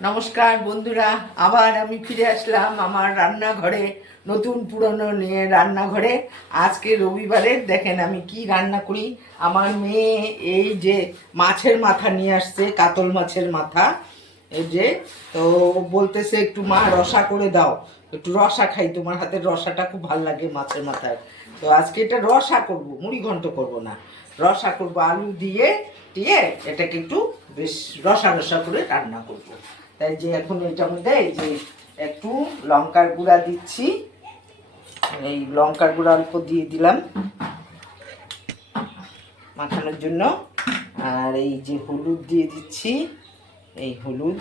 নমস্কার বন্ধুরা, আবার আমি ফিরে আসলাম আমার রান্নাঘরে, নতুন পুরনো নিয়ে রান্নাঘরে। আজকে রবিবারে দেখেন আমি কি রান্না করি। আমার মেয়ে এই যে মাছের মাথা নিয়ে আসছে, কাতল মাছের মাথা। এই যে, তো বলতেছে একটু মা রসা করে দাও, একটু রসা খাই, তোমার হাতের রসাটা খুব ভালো লাগে মাছের মাথায়। তো আজকে এটা রসা করব, মুড়ি ঘন্ট করব না, রসা করব আলু দিয়ে দিয়ে এটাকে একটু বেশ রসা রসা করে রান্না করব। তাই যে এখন এটার মধ্যে এই যে একটু লঙ্কার গুঁড়া দিচ্ছি, এই লঙ্কার গুঁড়া অল্প দিয়ে দিলাম মাখানোর জন্য। আর এই যে হলুদ দিয়ে দিচ্ছি, এই হলুদ।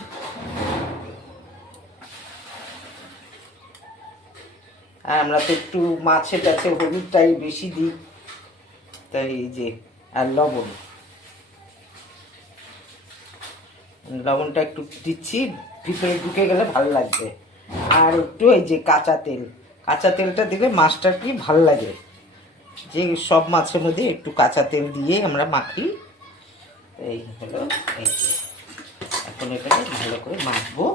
আর আমরা তো একটু মাছে টাছে হলুদটাই বেশি দিই, তাই এই যে, আর লবণটা একটু দিচ্ছি, ভিতরে ঢুকে গেলে ভালো লাগবে। আর একটু এই যে কাঁচা তেলটা দিলে মাছটা কি ভালো লাগে, যে সব মাছের মধ্যে একটু কাঁচা তেল দিয়ে আমরা মাখি। এই হলো, এই যে এখন এটাকে ভালো করে মাখবো।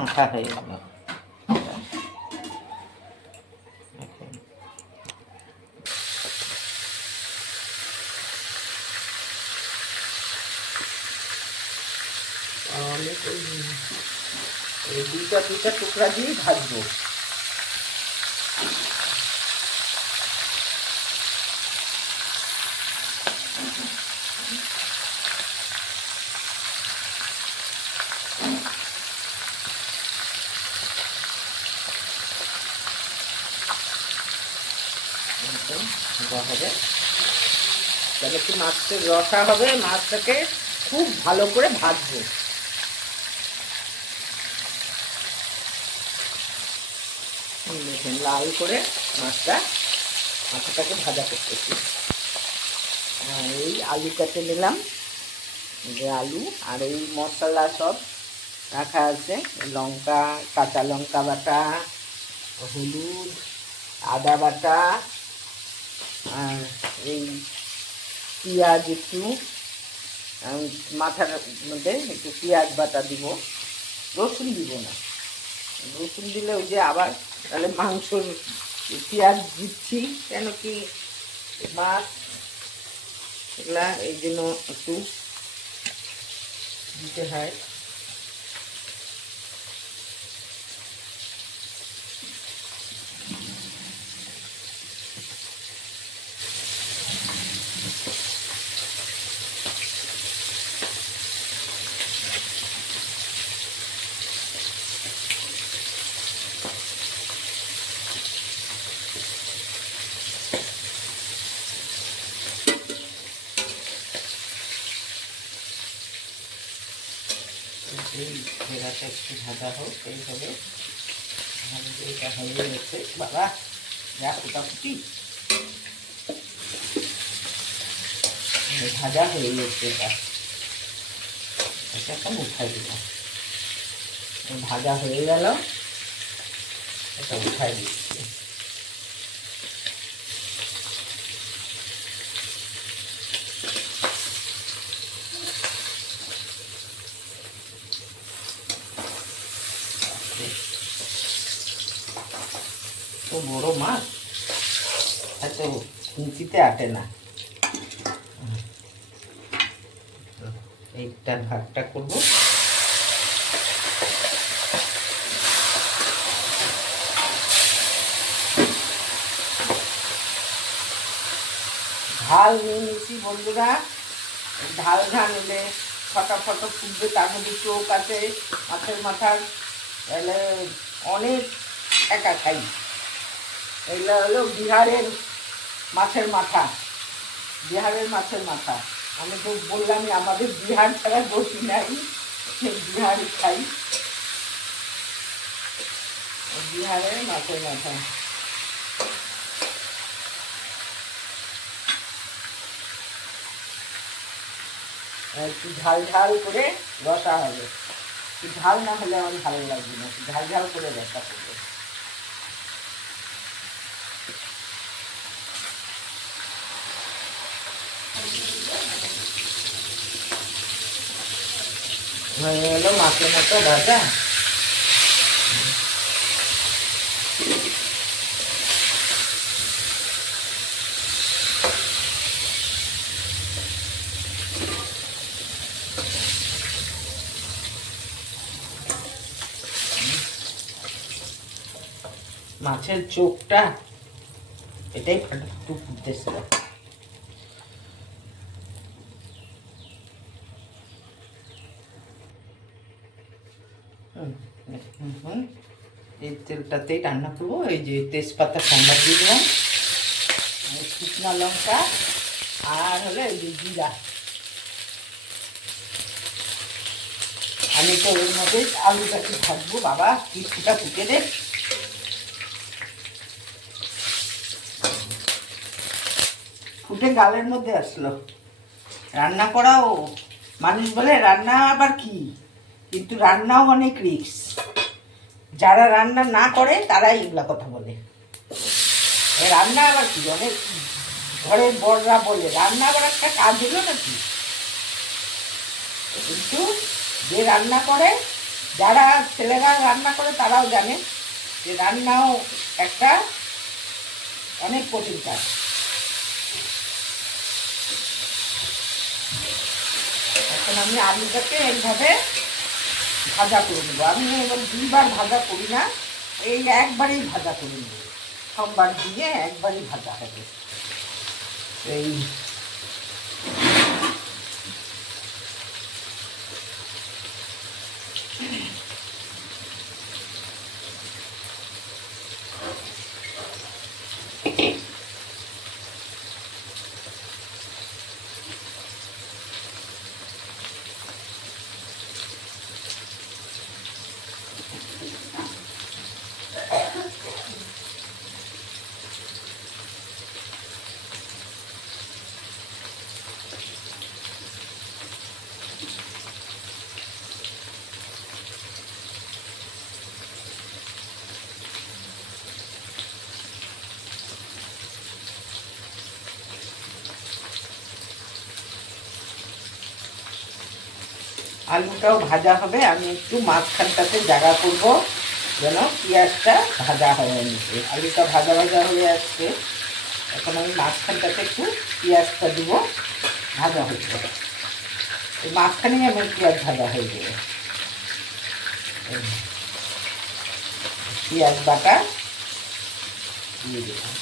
মাখা হয়ে গেল। এই দুইটা টুকরা দিয়ে ভাজবো। হবে তাহলে কি মাছের রসা হবে, মাছটাকে খুব ভালো করে ভাজবো। লাল করে মাছটাকে ভাজা করতেছি। এই আলু কেটে নিলাম, যে আলু আর এই মশলা সব রাখা আছে, লঙ্কা, কাঁচা লঙ্কা বাটা, হলুদ, আদা বাটা, আর এই পেঁয়াজ একটু, মাথার মধ্যে একটু পেঁয়াজ বাটা দিব, রসুন দিব না, রসুন দিলে ওই যে আবার তাহলে মাংসর পেঁয়াজ দিচ্ছি কেন কি মাছ এগুলা, এই জন্য একটু দিতে হয়। এই ভেড়াটা একটু ভাজা হোক, এইভাবে এটা হয়ে গেছে। বাবা যা ফুটাফুটি ভাজা হয়ে গেছে, এটা এখন উঠাই দিলাম। ভাজা হয়ে গেল, এটা উঠাই দিচ্ছি। তো বড় মাছ এত খুঁচিতে আটে না। এইটা ভাতটা করব। ঝাল নিয়ে নিয়েছি বন্ধুরা, ঝাল নিলে ফটাফট ফুটবে, তার মধ্যে চোখ আছে মাছের মাথার, তাহলে অনেক একা খাই। এগুলো হলো বিহারের মাছের মাথা, আমি তো বললামই আমাদের বিহার ছাড়া গতি নাই, বিহারি খাই, বিহারের মাছের মাথা। একটু ঝাল ঝাল করে রসা হবে। ঝাল না হলে আমার ভালো লাগবে না, ঝাল ঝাল করে রান্না করবে। হয়ে গেলো মাছের মতো ভাজা। মাছের চোখটা এটাই একটু ফুটতেছিল। এই তেলটাতেই রান্না করবো। এই যে তেজপাতা সম্বাদ দিয়ে দিলাম, শুকনো লঙ্কা, আর হলো এই যে জিরা। আমি তো ওর মধ্যে আলুটাকে ভাজবো। বাবা কিছুটা ফুটে দে। ফুটে গালের মধ্যে আসলো। রান্না করাও মানুষ বলে রান্না আবার কি, কিন্তু রান্নাও অনেক রিস্ক। যারা রান্না না করে তারাই এগুলা কথা বলে। রান্না আবার কি, অনেক ঘরের বড়রা বলে রান্না আবার একটা কাজ হলো নাকি। কিন্তু যে রান্না করে, যারা ছেলেরা রান্না করে তারাও জানে যে রান্নাও একটা অনেক কঠিন কাজ। এখন আমি আলুটাকে এইভাবে ভাজা করে নেবো। আমি এবার দুইবার ভাজা করি না, এই একবারেই ভাজা করে নেব। সোমবার দিয়ে একবারই ভাজা হবে। এই আলুটাও ভাজা হবে। আমি একটু মাঝখানটাতে জায়গা করব যেন পেঁয়াজটা ভাজা হয়ে নিচ্ছে। আলুটা ভাজা ভাজা হয়ে আসছে, এখন আমি মাঝখানটাতে একটু পেঁয়াজটা দেবো, ভাজা হয়ে যাবে। এই মাঝখানেই আমার পেঁয়াজ ভাজা হয়ে যাবে। পেঁয়াজ বাটা দিয়ে দিলাম।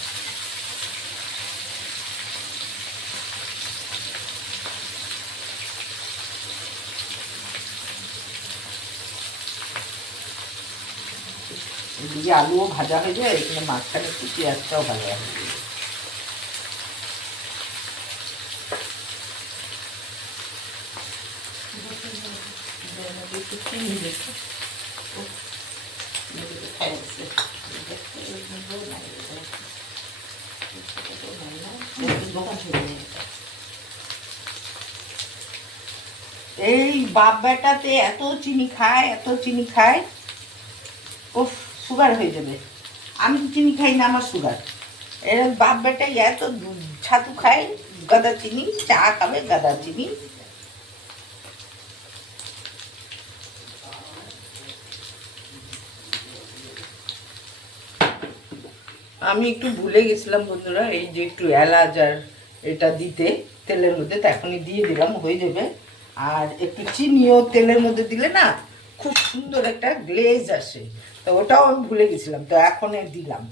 এদিকে আলুও ভাজা হয়ে যায়, এখানে মাঝখানে একটু পেঁয়াজটাও ভাজা হয়ে যায়। এই বাপ বেটাতে এত চিনি খায়, এত চিনি খায়, উফ সুগার হয়ে যাবে। আমি তো চিনি খাই না, আমার সুগার। এর বাপ বেটাই এত ছাতু খায়, গাদা চিনি, চা খাবে গাদা চিনি। আমি একটু ভুলে গেছিলাম বন্ধুরা, এই যে একটু এলাচ আর এটা দিতে তেলের মধ্যে, তো এখনই দিয়ে দিলাম, হয়ে যাবে। আর একটু চিনিও তেলের মধ্যে দিলে না খুব সুন্দর একটা গ্লেজ আসে, তো ওটাও আমি ভুলে গেছিলাম, তো এখন দিলাম।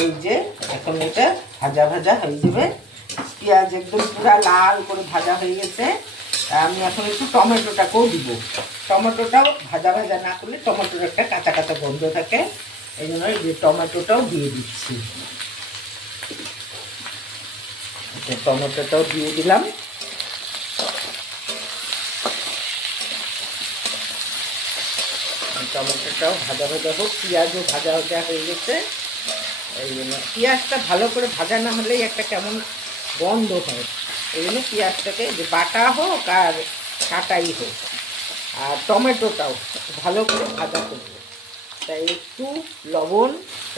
এই যে এখন এটা ভাজা ভাজা হয়ে যাবে। পেঁয়াজ একদম পুরা লাল করে ভাজা হয়ে গেছে। আমি এখন একটু টমেটোটাকেও দিব। টমেটোটাও ভাজা ভাজা না করলে টমেটোর একটা কাঁচা কাঁচা গন্ধ থাকে, এই জন্য এই যে টমেটোটাও দিয়ে দিচ্ছি। টমেটোটাও দিয়ে দিলাম। টমেটোটাও ভাজা ভাজা হোক, পেঁয়াজও ভাজা ভাজা হয়ে গেছে। এই জন্য পেঁয়াজটা ভালো করে ভাজা না হলেই একটা কেমন গন্ধ হয়, এই জন্য পেঁয়াজটাকে যে বাটা হোক আর কাটাই হোক। আর টমেটোটাও ভালো করে ভাজা করবো, তাই একটু লবণ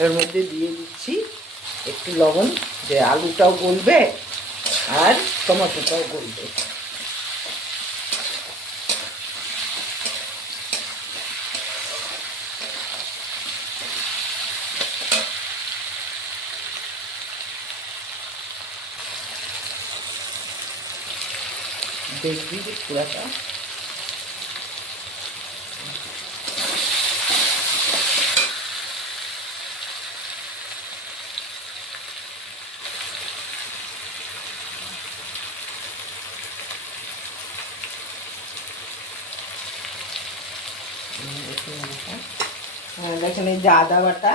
এর মধ্যে দিয়ে দিচ্ছি, একটু লবণ, যে আলুটাও গলবে আর টমেটোটাও গলবে। দেখবি যে পুরাটা দেখেন এই যে আদা বাটা,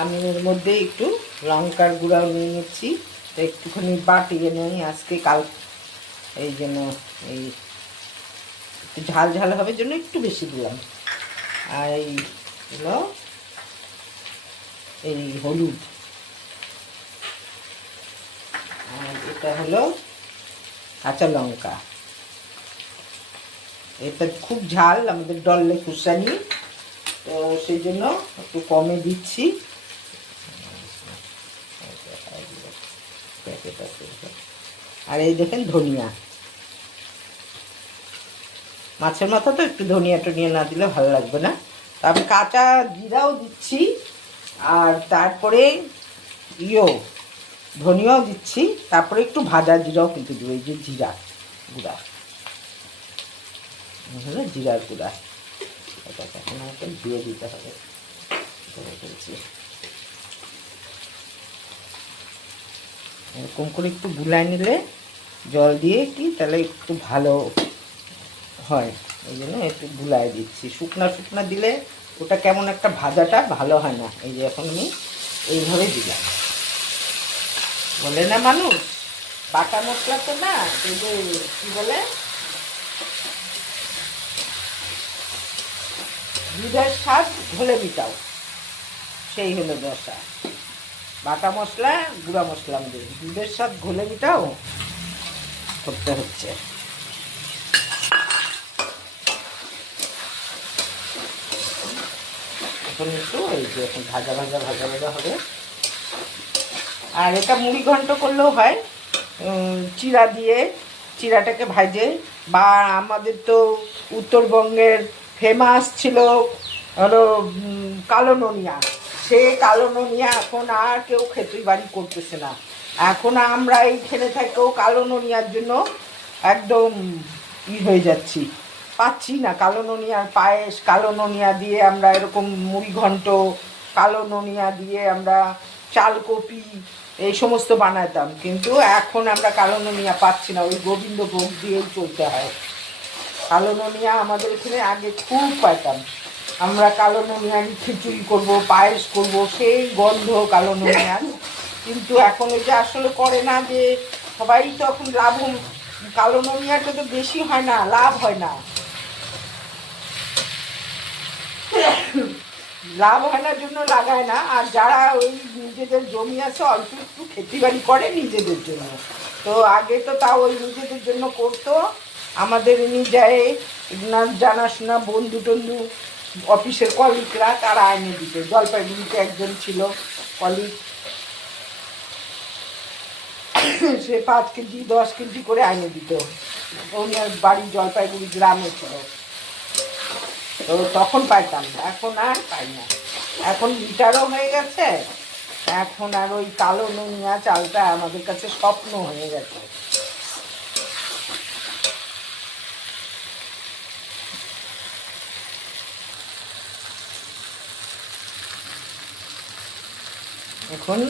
আমি এর মধ্যে একটু লঙ্কার গুঁড়াও নিয়ে নিচ্ছি, তো একটুখানি বাটিয়ে নিই আজকে, কাল এই জন্য এই একটু ঝাল ঝাল হবে জন্য একটু বেশি দিলাম। আর এইগুলো এই হলুদ, আর এটা হলো কাঁচা লঙ্কা। এটা খুব ঝাল, আমাদের ডললে খুশানি, তো সেই জন্য একটু কমে দিচ্ছি। আর এই দেখেন ধনিয়া, মাছের মাথা তো একটু ধনিয়া টনিয়া না দিলে ভালো লাগবে না। আমি কাঁচা জিরাও দিচ্ছি, আর তারপরে ধনিয়াও দিচ্ছি, তারপরে একটু ভাজা জিরাও কিন্তু দেবো, এই যে জিরা গুঁড়া হলো, জিরার গুঁড়া, এটা এখন আমাকে দিয়ে দিতে হবে। এরকম করে একটু গুলায় নিলে জল দিয়ে কি তাহলে একটু ভালো হয়, এই জন্য একটু গুলায় দিচ্ছি। শুকনা শুকনা দিলে ওটা কেমন একটা ভাজাটা ভালো হয় না। এই যে এখন আমি এইভাবে দিলাম, বলে না মানুষ বাটা মশলা তো না, এই যে কী বলে দুধের স্বাদ ঘোলে মিটাও, সেই হলো দশা। বাটা মশলা গুঁড়া মশলা দিয়ে দুধের স্বাদ ঘোলে মিটাও করতে হচ্ছে। এখন একটু এই যে এখন ভাজা ভাজা ভাজা ভাজা হবে। আর এটা মুড়ি ঘন্ট করলেও হয়, চিড়া দিয়ে, চিড়াটাকে ভাজে, বা আমাদের তো উত্তরবঙ্গের ফেমাস ছিল হলো কালো নুনিয়া, সে কালো নুনিয়া এখন আর কেউ খেতে বাড়ি করতেছে না। এখন আমরা এইখানে থেকেও কালো নুনিয়ার জন্য একদম হয়ে যাচ্ছি, পাচ্ছি না কালো নুনিয়ার পায়েস, কালো নুনিয়া দিয়ে আমরা এরকম মুড়ি ঘন্ট, কালো নুনিয়া দিয়ে আমরা চালকপি এই সমস্ত বানাতাম, কিন্তু এখন আমরা কালো নুনিয়া পাচ্ছি না, ওই গোবিন্দভোগ দিয়েই চলতে হয়। কালো নুনিয়া আমাদের এখানে আগে খুব পাইতাম, আমরা কালো নুনিয়ার খিচুড়ি করব, পায়েস করব, সেই গন্ধ কালো নুনিয়ার। কিন্তু এখন ওই যে আসলে করে না, যে সবাই তো এখন কালো নুনিয়াটা তো বেশি হয় না, লাভ হয় না, লাভ হয় না জন্য লাগায় না। আর যারা ওই নিজেদের জমি আছে অল্প একটু খেতিবাড়ি করে নিজেদের জন্য, তো আগে তো তাও ওই নিজেদের জন্য করতো। আমাদের যায় না জানাশোনা বন্ধু টন্ধু, অফিসের কলিগরা, তারা আইনে দিত। জলপাইগুড়িতে একজন ছিল কলিগ, সে 5 কেজি 10 কেজি করে আইনে দিত, ওনার বাড়ি জলপাইগুড়ি গ্রামে ছিল, তো তখন পাইতাম না, এখন আর পাই না, এখন লিটারও হয়ে গেছে। এখন আর ওই কালো নুনিয়া চালটা আমাদের কাছে স্বপ্ন হয়ে গেছে। এখন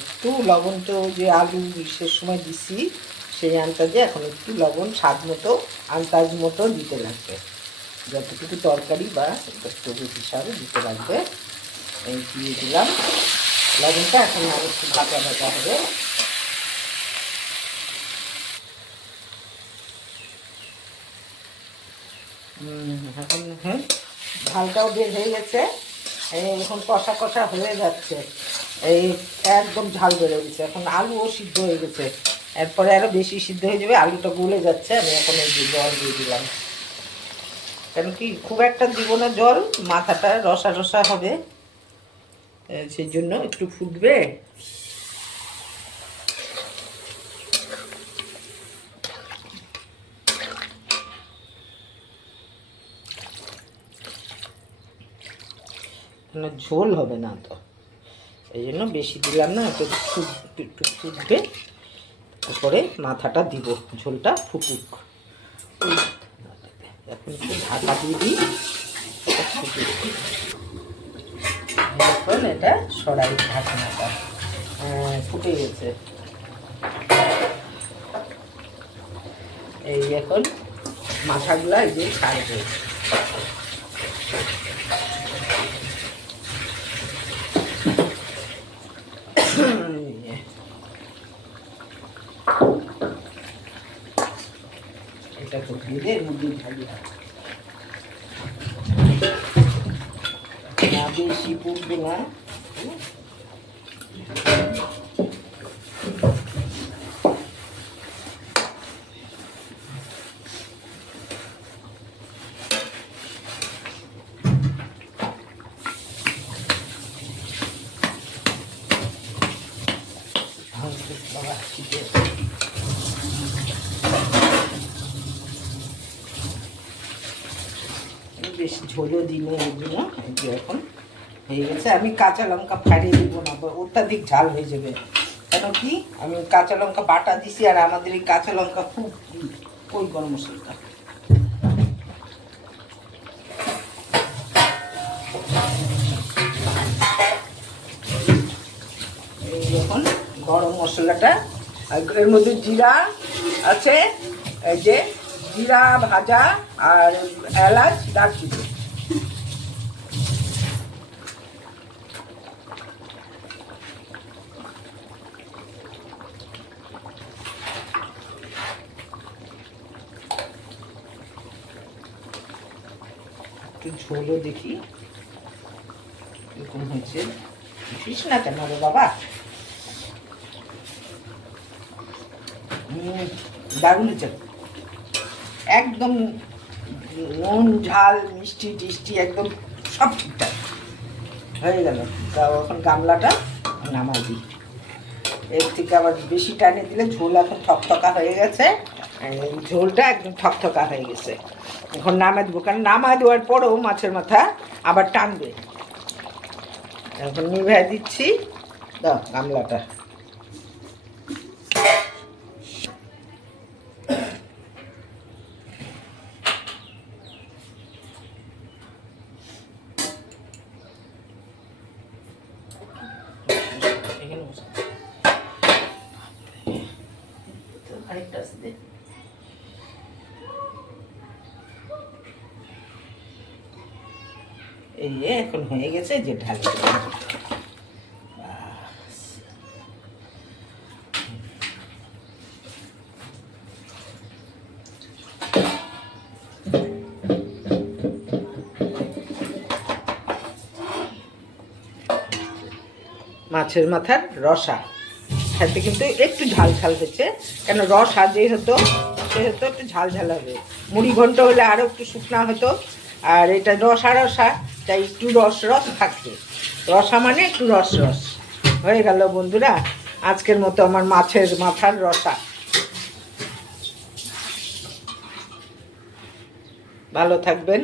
একটু লবণ, তো যে আলু সে সময় দিছি সেই আন্দাজে এখন একটু লবণ স্বাদ মতো আন্দাজ মতো দিতে লাগবে, যতটুকু তরকারি বা স্টোভের হিসাবে দিতে লাগবে। এই দিয়ে দিলাম লবণটা, এখন আর একটু ভাজা ভাজা হবে। এখন হ্যাঁ ঝালটাও বের হয়ে গেছে, এখন কষা কষা হয়ে যাচ্ছে, এই একদম ঝাল বেড়ে গেছে, এখন আলুও সিদ্ধ হয়ে গেছে। এরপরে আরও বেশি সিদ্ধ হয়ে যাবে, আলুটা গলে যাচ্ছে। আমি এখন এই যে জল দিয়ে দিলাম, কেন কি খুব একটা দিব না জল, মাথাটা রসা রসা হবে, সেই জন্য একটু ফুটবে। ঝোল হবে না তো, এই জন্য বেশি দিলাম না, একটু একটু ফুটবে, তারপরে মাথাটা দিব, ঝোলটা ফুটুক। এখন একটু ঢাকা দিয়ে দিই, এখন এটা সরাই ঢাকনাটা। ফুটে গেছে, এই এখন মাথাগুলা এই যে ছাড়বে। এটা তো দিয়ে মুরগি ঢালি না, বেশি পুড়বে না। বেশ ঝোলও দিল এগুলো, এখন হয়ে গেছে। আমি কাঁচা লঙ্কা ফাড়িয়ে দিব না, অত্যাধিক ঝাল হয়ে যাবে। কেন কি আমি কাঁচা লঙ্কা বাটা দিছি, আর আমাদের এই কাঁচা লঙ্কা খুব ওই গরম মশলাটা। এই যখন গরম মশলাটা, এর মধ্যে জিরা আছে, এই যে জিরা ভাজা, আর এলাচ, দারচিনি। একটু ঝোলও দেখি এরকম হয়েছে, দেখিস না কেন রে বাবা। দারুণ হয়েছে, একদম নুন ঝাল মিষ্টি টিষ্টি একদম সব ঠিকঠাক হয়ে গেল। তাও এখন গামলাটা নামাই দিই, এর থেকে আবার বেশি টানে দিলে ঝোল এখন থকথকা হয়ে গেছে, ঝোলটা একদম থকথকা হয়ে গেছে। এখন নামাই দেবো, কারণ নামাই দেওয়ার পরেও মাছের মাথা আবার টানবে। এখন নিভাই দিচ্ছি, দাও গামলাটা। আরেকটা আছে, এই এখন হয়ে গেছে, যে ঢালি মাছের মাথার রসা খেতে কিন্তু একটু ঝাল ঝাল হচ্ছে, কেন রসা যেহেতু সেহেতু একটু ঝাল ঝাল হবে। মুড়ি ঘন্ট হলে আরও একটু শুকনা হতো, আর এটা রসা রসা, তাই একটু রস রস থাকবে। রসা মানে একটু রস রস। হয়ে গেল বন্ধুরা আজকের মতো আমার মাছের মাথার রসা। ভালো থাকবেন।